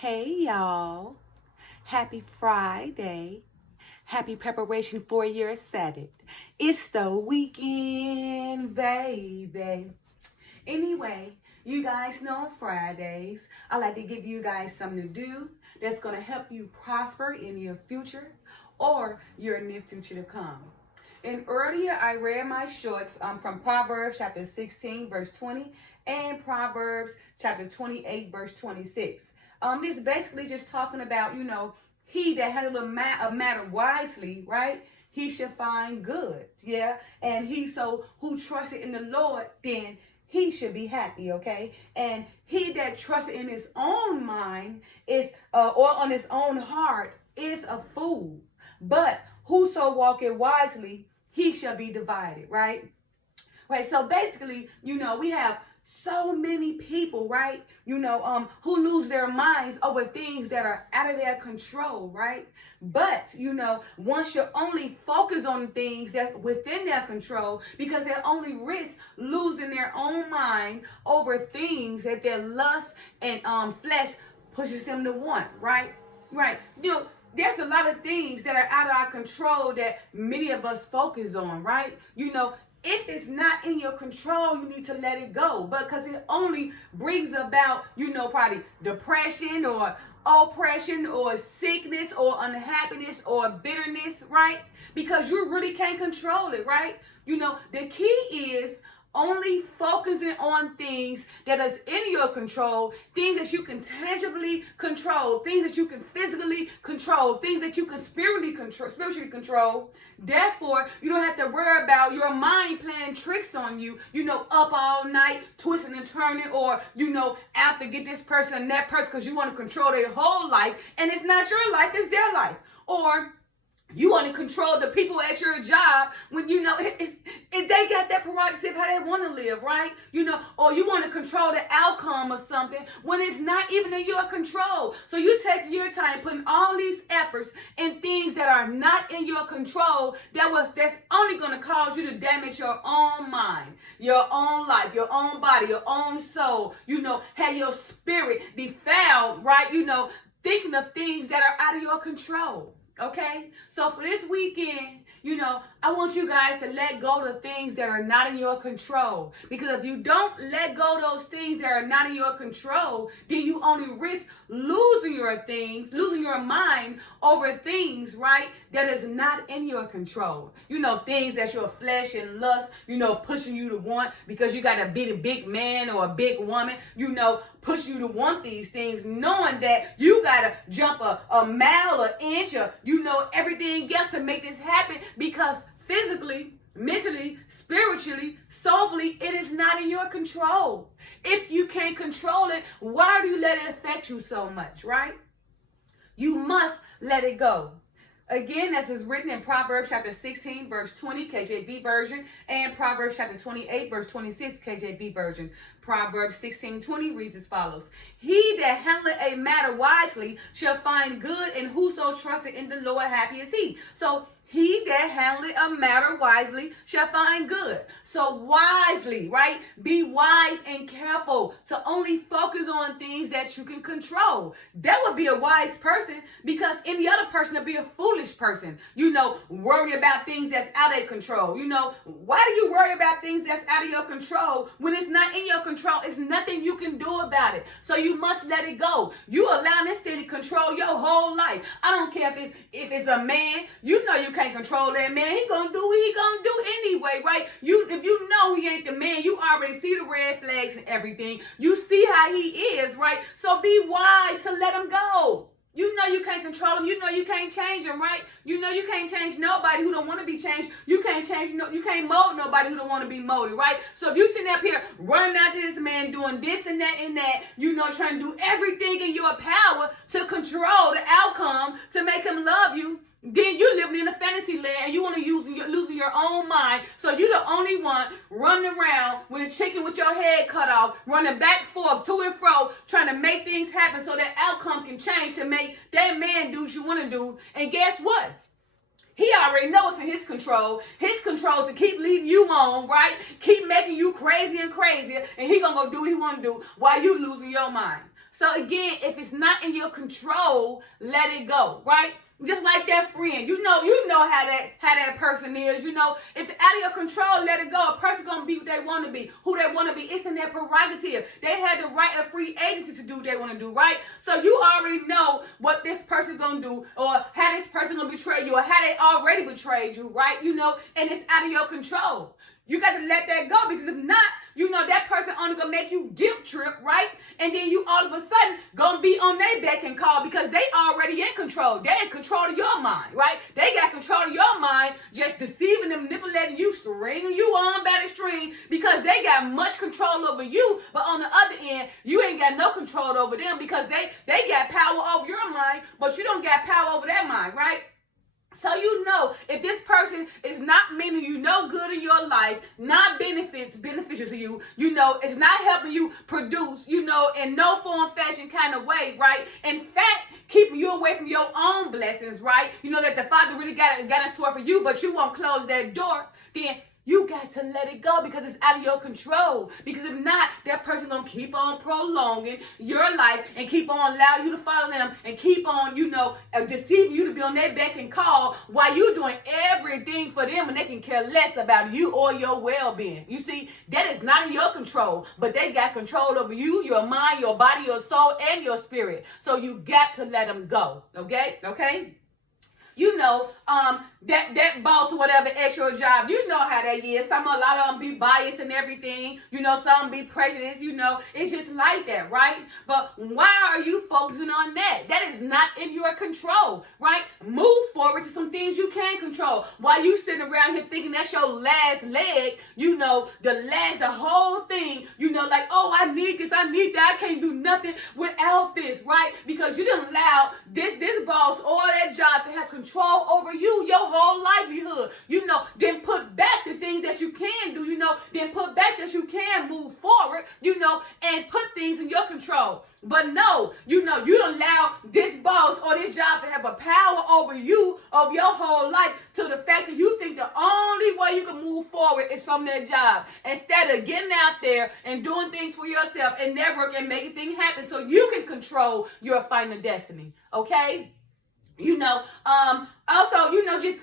Hey y'all. Happy Friday. Happy preparation for your Sabbath. It's the weekend, baby. Anyway, you guys know on Fridays, I like to give you guys something to do that's going to help you prosper in your future or your near future to come. And earlier I read my shorts from Proverbs chapter 16 verse 20 and Proverbs chapter 28 verse 26. This basically just talking about, he that handleth a matter wisely, right? He should find good, yeah? And he so who trusted in the Lord, then he should be happy, okay? And he that trusted in his own mind is, or on his own heart, is a fool. But whoso walketh wisely, he shall be divided, right? Right. So basically, we have so many people, right? Who lose their minds over things that are out of their control, right? But, once you only focus on things that's within their control, because they only risk losing their own mind over things that their lust and flesh pushes them to want, right? Right. There's a lot of things that are out of our control that many of us focus on, right? If it's not in your control, you need to let it go, because it only brings about, probably depression or oppression or sickness or unhappiness or bitterness, right? Because you really can't control it, right? The key is only focusing on things that is in your control, things that you can tangibly control, things that you can physically control, things that you can spiritually control. Therefore, you don't have to worry about your mind playing tricks on you, up all night, twisting and turning, or, after get this person and that person because you want to control their whole life, and it's not your life, it's their life. Or you want to control the people at your job when if they got that prerogative how they want to live, right? Or you want to control the outcome of something when it's not even in your control. So you take your time putting all these efforts in things that are not in your control that's only going to cause you to damage your own mind, your own life, your own body, your own soul. Have your spirit defiled, right? Thinking of things that are out of your control. Okay, so for this weekend, I want you guys to let go of things that are not in your control. Because if you don't let go of those things that are not in your control, then you only risk losing your mind over things, right, that is not in your control. Things that your flesh and lust, pushing you to want because you got to be a big man or a big woman, push you to want these things, knowing that you got to jump a mile, an inch, or, everything else to make this happen, because physically, mentally, spiritually, soulfully, it is not in your control. If you can't control it, why do you let it affect you so much, right? You must let it go. Again, as is written in Proverbs chapter 16, verse 20, KJV version, and Proverbs chapter 28, verse 26, KJV version. Proverbs 16:20 reads as follows: He that handleth a matter wisely shall find good, and whoso trusteth in the Lord, happy is he. So he that handleth a matter wisely shall find good. So wisely, right? Be wise and careful to only focus on things that you can control. That would be a wise person, because any other person would be a foolish person. Worry about things that's out of control. Why do you worry about things that's out of your control when it's not in your control? It's nothing you can do about it. So you must let it go. You allow this thing to control your whole life. I don't care if it's a man. You can't control that man. He gonna do what he gonna do anyway, right? If you know he ain't the man, you already see the red flags and everything. You see how he is, right? So be wise to let him go. You can't control him. You can't change him, right? You can't change nobody who don't want to be changed. You can't mold nobody who don't want to be molded, right? So if you sitting up here running after this man, doing this and that and that, trying to do everything in your power to control the outcome to make him love you, then you're living in a fantasy land and you want to losing your own mind. So you're the only one running around with a chicken with your head cut off, running back and forth, to and fro, trying to make things happen so that outcome can change to make that man do what you want to do. And guess what? He already knows it's in his control. His control to keep leading you on, right? Keep making you crazy and crazier. And he gonna go do what he want to do while you losing your mind. So again, if it's not in your control, let it go, right? Just like that friend, you know how that person is. You know, if it's out of your control, let it go. A person gonna be what they want to be, who they want to be. It's in their prerogative. They had the right of free agency to do what they want to do, right? So you already know what this person gonna do, or how this person gonna betray you, or how they already betrayed you, right? You know, and it's out of your control. You got to let that go, because if not, you know that person only gonna make you guilt trip, right? And then you all of a sudden gonna be on their beck and call, because they already in control. They in control of your mind, right? They got control of your mind, just deceiving and manipulating you, stringing you on by the string, because they got much control over you. But on the other end, you ain't got no control over them, because they got power over your mind, but you don't got power over their mind, right? So you know, if this person is not meaning you no good in your life, not beneficial to you, you know, it's not helping you produce, you know, in no form, fashion, kind of way, right? In fact, keeping you away from your own blessings, right? You know that the Father really got in store for you, but you won't close that door, then you got to let it go, because it's out of your control. Because if not, that person gonna keep on prolonging your life and keep on allowing you to follow them and keep on, you know, deceiving you to be on their beck and call while you doing everything for them, and they can care less about you or your well-being. You see, that is not in your control, but they got control over you, your mind, your body, your soul, and your spirit. So you got to let them go. Okay? You know, that boss or whatever at your job, you know how that is. A lot of them be biased and everything. You know, some be prejudiced. You know, it's just like that, right? But why are you focusing on that? That is not in your control, right? Move forward to some things you can control. While you sitting around here thinking that's your last leg, you know, the whole thing, you know, like, oh, I need this, I need that, I can't do nothing without this, right? Because you didn't allow this boss or that job to have control over you, your whole livelihood. You know, then put back the things that you can do, you know, then put back that you can move forward, you know, and put things in your control. But no, you know, you don't allow this boss or this job to have a power over you of your whole life, to the fact that you think the only way you can move forward is from that job, instead of getting out there and doing things for yourself and network and making things happen so you can control your final destiny. Okay? You know, also, you know, just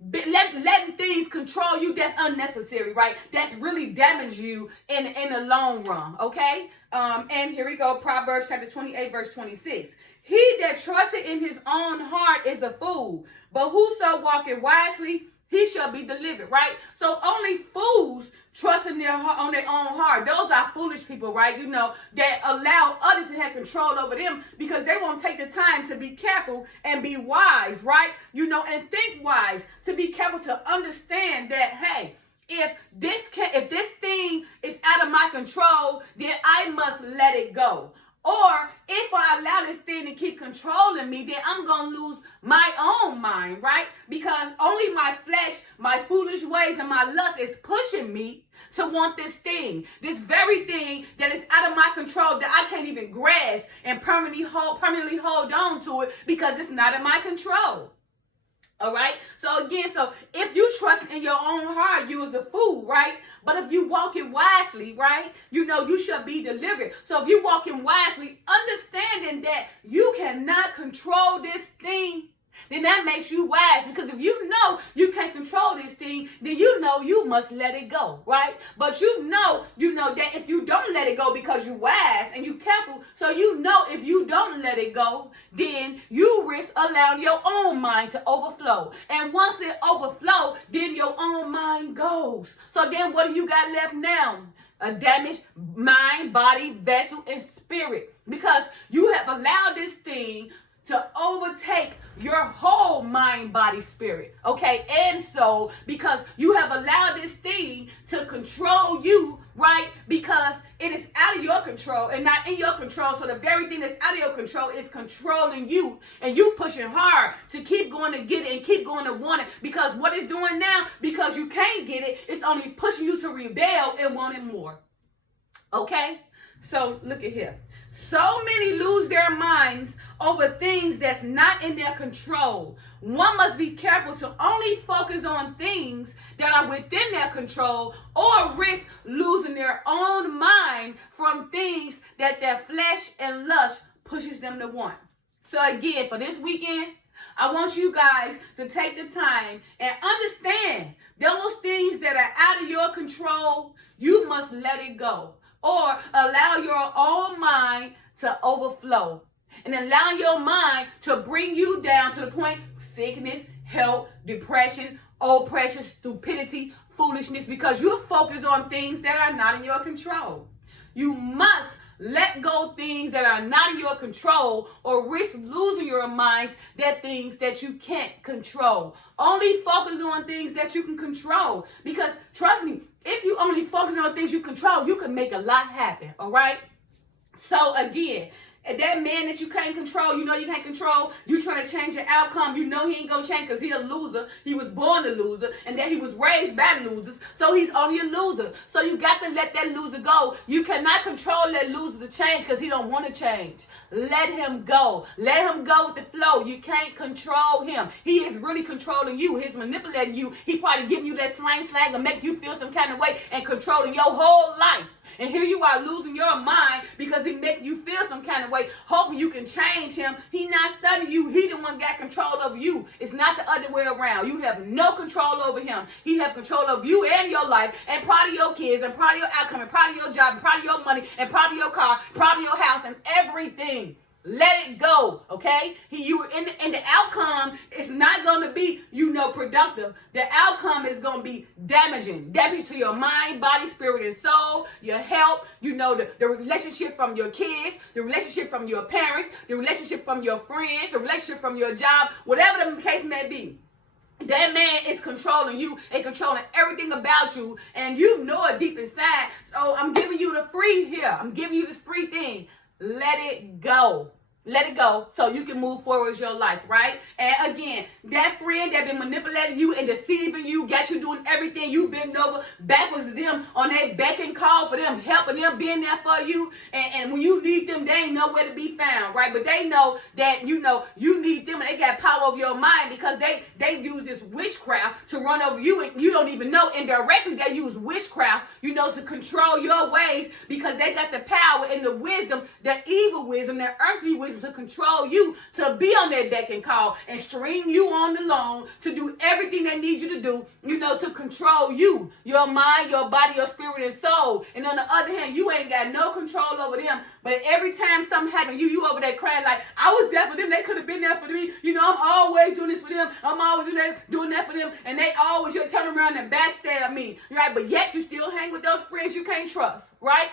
letting things control you, that's unnecessary, right? That's really damage you in the long run, okay? And here we go, Proverbs chapter 28, verse 26. He that trusted in his own heart is a fool, but whoso walketh wisely, he shall be delivered, right? So only fools trust in on their own heart. Those are foolish people, right? You know, that allow others to have control over them, because they won't take the time to be careful and be wise, right? You know, and think wise, to be careful to understand that, hey, if this thing is out of my control, then I must let it go. Or if I allow this thing to keep controlling me, then I'm going to lose my own mind, right? Because only my flesh, my foolish ways, and my lust is pushing me to want this thing, this very thing that is out of my control, that I can't even grasp and permanently hold on to it, because it's not in my control. All right. So again, if you trust in your own heart, you is a fool, right? But if you walk it wisely, right, you know, you shall be delivered. So if you walk in wisely, understanding that you cannot control this thing, then that makes you wise. Because if you know you can't control this thing, then you know you must let it go, right? But you know that if you don't let it go, because you're wise and you careful, so you know if you don't let it go, then you risk allowing your own mind to overflow. And once it overflows, then your own mind goes. So then what do you got left now? A damaged mind, body, vessel, and spirit. Because you have allowed this thing to overtake your whole mind, body, spirit, okay, and soul, because you have allowed this thing to control you, right? Because it is out of your control and not in your control. So the very thing that's out of your control is controlling you, and you pushing hard to keep going to get it and keep going to want it. Because what it's doing now, because you can't get it, it's only pushing you to rebel and want it more. Okay? So look at here. So many lose their minds over things that's not in their control. One must be careful to only focus on things that are within their control or risk losing their own mind from things that their flesh and lust pushes them to want. So again, for this weekend, I want you guys to take the time and understand those things that are out of your control, you must let it go. Or allow your own mind to overflow. And allow your mind to bring you down to the point of sickness, health, depression, oppression, stupidity, foolishness, because you're focused on things that are not in your control. You must let go things that are not in your control or risk losing your minds that things that you can't control. Only focus on things that you can control, because trust me, if you only focus on things you control, you can make a lot happen, all right? So again, that man that you can't control, you know you can't control, you trying to change the outcome, you know he ain't gonna change because he a loser. He was born a loser, and that he was raised by losers, so he's only a loser. So you got to let that loser go. You cannot control that loser to change because he don't want to change. Let him go. Let him go with the flow. You can't control him. He is really controlling you. He's manipulating you. He probably giving you that slang and make you feel some kind of way and controlling your whole life. And here you are losing your mind because he making you feel some kind of way, hoping you can change him. He not studying you. He the one got control over you. It's not the other way around. You have no control over him. He has control of you and your life, and part of your kids, and part of your outcome, and part of your job, and part of your money, and part of your car, part of your house, and everything. Let it go, okay? The outcome is not going to be, productive. The outcome is going to be damaging to your mind, body, spirit, and soul, your health, the relationship from your kids, the relationship from your parents, the relationship from your friends, the relationship from your job, whatever the case may be. That man is controlling you and controlling everything about you, and you know it deep inside. So I'm giving you the free here. I'm giving you this free thing. Let it go. Let it go so you can move forward with your life, right? And again, that friend that been manipulating you and deceiving you, got you doing everything, you been over backwards to them on that beck and call for them, helping them, being there for you. And when you need them, they ain't nowhere to be found, right? But they know that, you need them, and they got power over your mind because they use this witchcraft to run over you, and you don't even know. Indirectly, they use witchcraft, to control your ways, because they got the power and the wisdom, the evil wisdom, the earthly wisdom, to control you, to be on that beck and call and string you on the loan, to do everything they need you to do, to control you, your mind, your body, your spirit, and soul. And on the other hand, you ain't got no control over them. But every time something happens, you over there crying like, I was there for them, they could have been there for me. I'm always doing this for them. I'm always doing that for them. And they always turn around and backstab me, right? But yet you still hang with those friends you can't trust, right?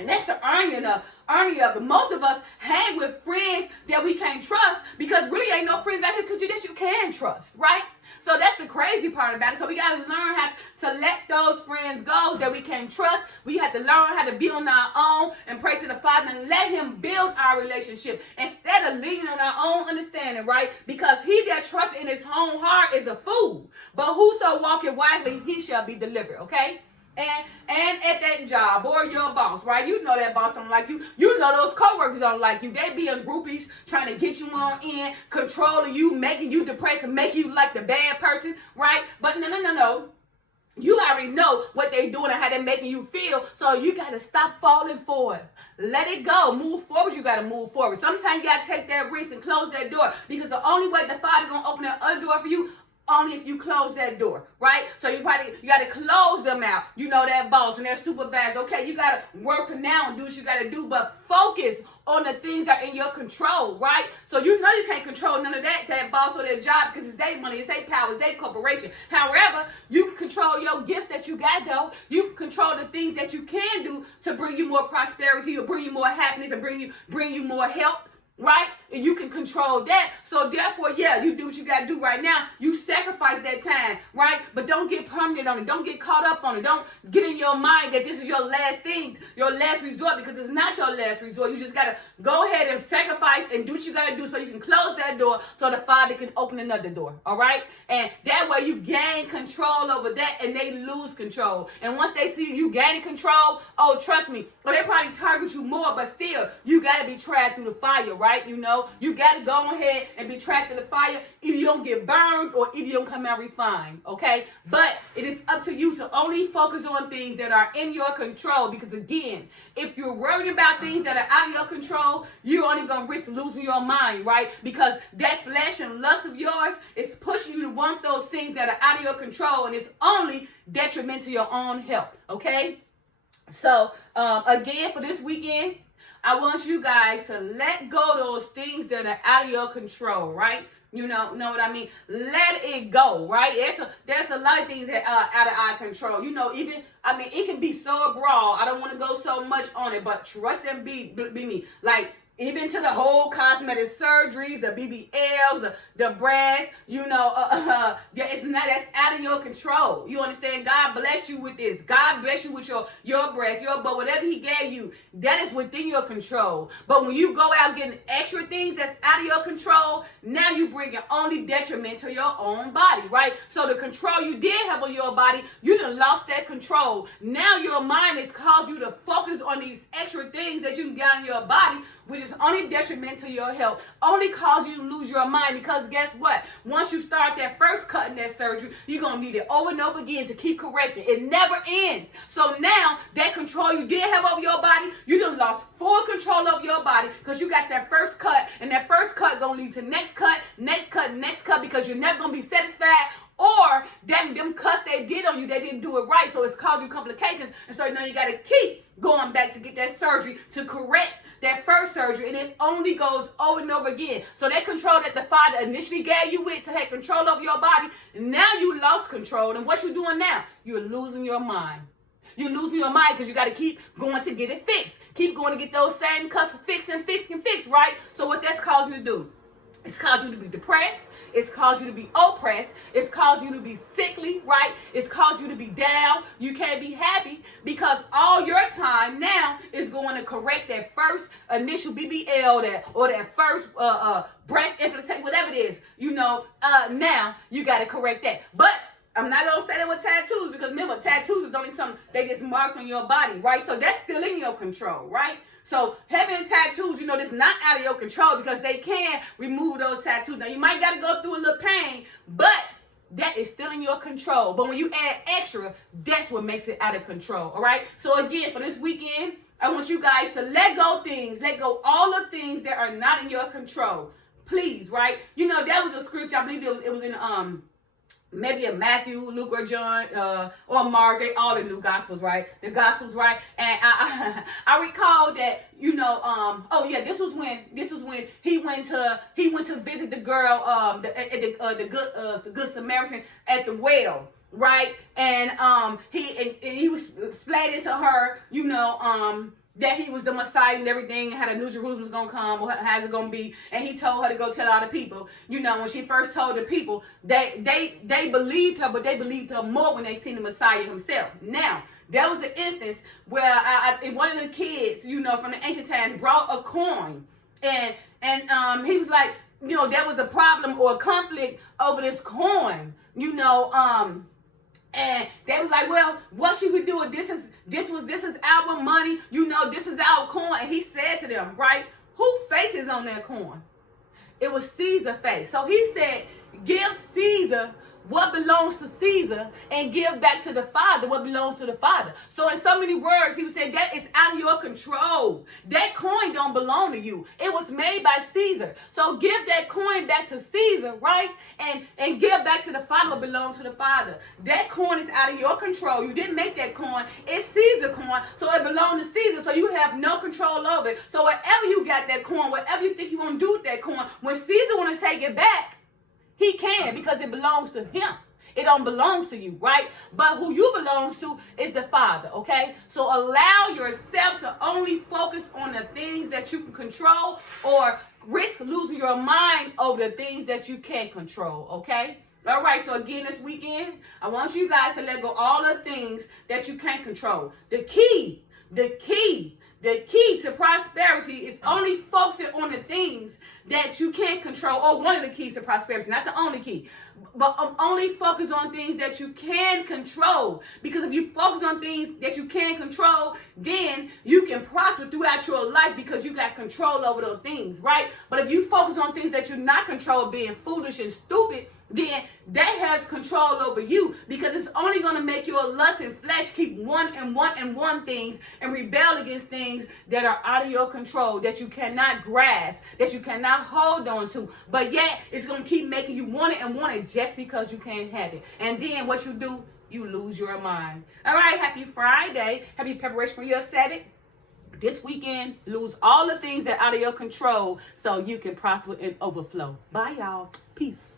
And that's the irony of it. Most of us hang with friends that we can't trust because really ain't no friends out here that you can trust, right? So that's the crazy part about it. So we got to learn how to let those friends go that we can't trust. We have to learn how to be on our own and pray to the Father and let him build our relationship instead of leaning on our own understanding, right? Because he that trusts in his own heart is a fool. But whoso walketh wisely, he shall be delivered, okay? And at that job or your boss, right? You know that boss don't like you. You know those coworkers don't like you. They be in groupies trying to get you on in, controlling you, making you depressed, and making you like the bad person, right? But no. You already know what they doing and how they making you feel. So you got to stop falling for it. Let it go. Move forward. You got to move forward. Sometimes you got to take that risk and close that door, because the only way the Father going to open that other door for you, only if you close that door, right? So you got to close them out. That boss and that supervisor. Okay, you got to work for now and do what you got to do, but focus on the things that are in your control, right? So you can't control none of that boss or that job, because it's their money, it's their power, it's their corporation. However, you can control your gifts that you got, though. You can control the things that you can do to bring you more prosperity, or bring you more happiness, and bring you more health. Right? And you can control that. So therefore, you do what you got to do right now. You sacrifice that time, right? But don't get permanent on it. Don't get caught up on it. Don't get in your mind that this is your last thing, your last resort, because it's not your last resort. You just got to go ahead and sacrifice and do what you got to do so you can close that door so the Father can open another door, all right? And that way you gain control over that and they lose control. And once they see you gaining control, oh, trust me, well, they probably target you more, but still, you got to be tried through the fire, right? You know, you got to go ahead and be trapped through the fire. Either you don't get burned or either you don't come out refined, okay? But it is up to you to only focus on things that are in your control, because again, if you're worried about things that are out of your control, you're only going to risk losing your mind, right? Because that flesh and lust of yours is pushing you to want those things that are out of your control, and it's only detriment to your own health, okay? So, again, for this weekend, I want you guys to let go of those things that are out of your control, right? You know what I mean? Let it go, right? There's a lot of things that are out of our control. You know, even, I mean, it can be so broad. I don't want to go so much on it, but trust and be me. Like, even to the whole cosmetic surgeries, the BBLs, the breasts, you know, it's not, that's out of your control. You understand? God bless you with this. God bless you with your breasts, but whatever he gave you, that is within your control. But when you go out getting extra things that's out of your control, now you bring it only detriment to your own body, right? So the control you did have on your body, you done lost that control. Now your mind has caused you to focus on these extra things that you can get on your body, which is only detriment to your health, only cause you to lose your mind. Because guess what? Once you start that first cut in that surgery, you're going to need it over and over again to keep correcting. It never ends. So now that control you did have over your body, you done lost full control of your body because you got that first cut, and that first cut going to lead to next cut, because you're never going to be satisfied. Or them cuts they did on you, they didn't do it right, so it's causing you complications. And so now you got to keep going back to get that surgery to correct that first surgery, and it only goes over and over again. So that control that the Father initially gave you with to have control over your body, now you lost control. And what you're doing now, you're losing your mind. You're losing your mind because you got to keep going to get it fixed. Keep going to get those same cuts fixed, right? So what that's causing you to do, it's caused you to be depressed. It's caused you to be oppressed. It's caused you to be sickly, right? It's caused you to be down. You can't be happy because all your time now is going to correct that first initial BBL that first breast implantation, whatever it is. You know, now you got to correct that. But I'm not going to say that with tattoos, because remember, tattoos is only something they just mark on your body, right? So that's still in your control, right? So having tattoos, you know, that's not out of your control because they can remove those tattoos. Now, you might got to go through a little pain, but that is still in your control. But when you add extra, that's what makes it out of control, all right? So again, for this weekend, I want you guys to let go all the things that are not in your control. Please, right? You know, that was a scripture, I believe it was in maybe a Matthew, Luke, or John, or Mark. They all the new Gospels, right? The Gospels, right? And I recall that, you know, this was when he went to visit the girl, the good Samaritan at the well, right? And he was splat into her, you know, that he was the Messiah and everything, and how the New Jerusalem was going to come, or how's it going to be, and he told her to go tell all the people. You know, when she first told the people, they believed her, but they believed her more when they seen the Messiah himself. Now, there was an instance where one of the kids, you know, from the ancient times brought a coin, and he was like, you know, there was a problem or a conflict over this coin, you know, and they was like, well, what should we do? This is our money. You know, this is our coin. And he said to them, right, who face is on that coin? It was Caesar's face. So he said, give Caesar what belongs to Caesar and give back to the Father what belongs to the Father. So in so many words, he was saying that is out of your control. That coin don't belong to you. It was made by Caesar. So give that coin back to Caesar, right? And give back to the Father what belongs to the Father. That coin is out of your control. You didn't make that coin. It's Caesar coin, so it belongs to Caesar. So you have no control over it. So wherever you got that coin, whatever you think you want to do with that coin, when Caesar want to take it back, he can, because it belongs to him. It don't belong to you, right? But who you belong to is the Father, okay? So allow yourself to only focus on the things that you can control, or risk losing your mind over the things that you can't control, okay? All right, so again, this weekend, I want you guys to let go all the things that you can't control. The key to prosperity is only focusing on the things that you can't control, or one of the keys to prosperity, not the only key, but only focus on things that you can control. Because if you focus on things that you can control, then you can prosper throughout your life because you got control over those things, right? But if you focus on things that you're not control, being foolish and stupid, then that has control over you, because it's only going to make your lust and flesh keep one things and rebel against things that are out of your control, that you cannot grasp, that you cannot hold on to, but yet it's going to keep making you want it just because you can't have it. And then what you do, you lose your mind. All right, happy Friday. Happy preparation for your Sabbath. This weekend, lose all the things that are out of your control so you can prosper and overflow. Bye, y'all. Peace.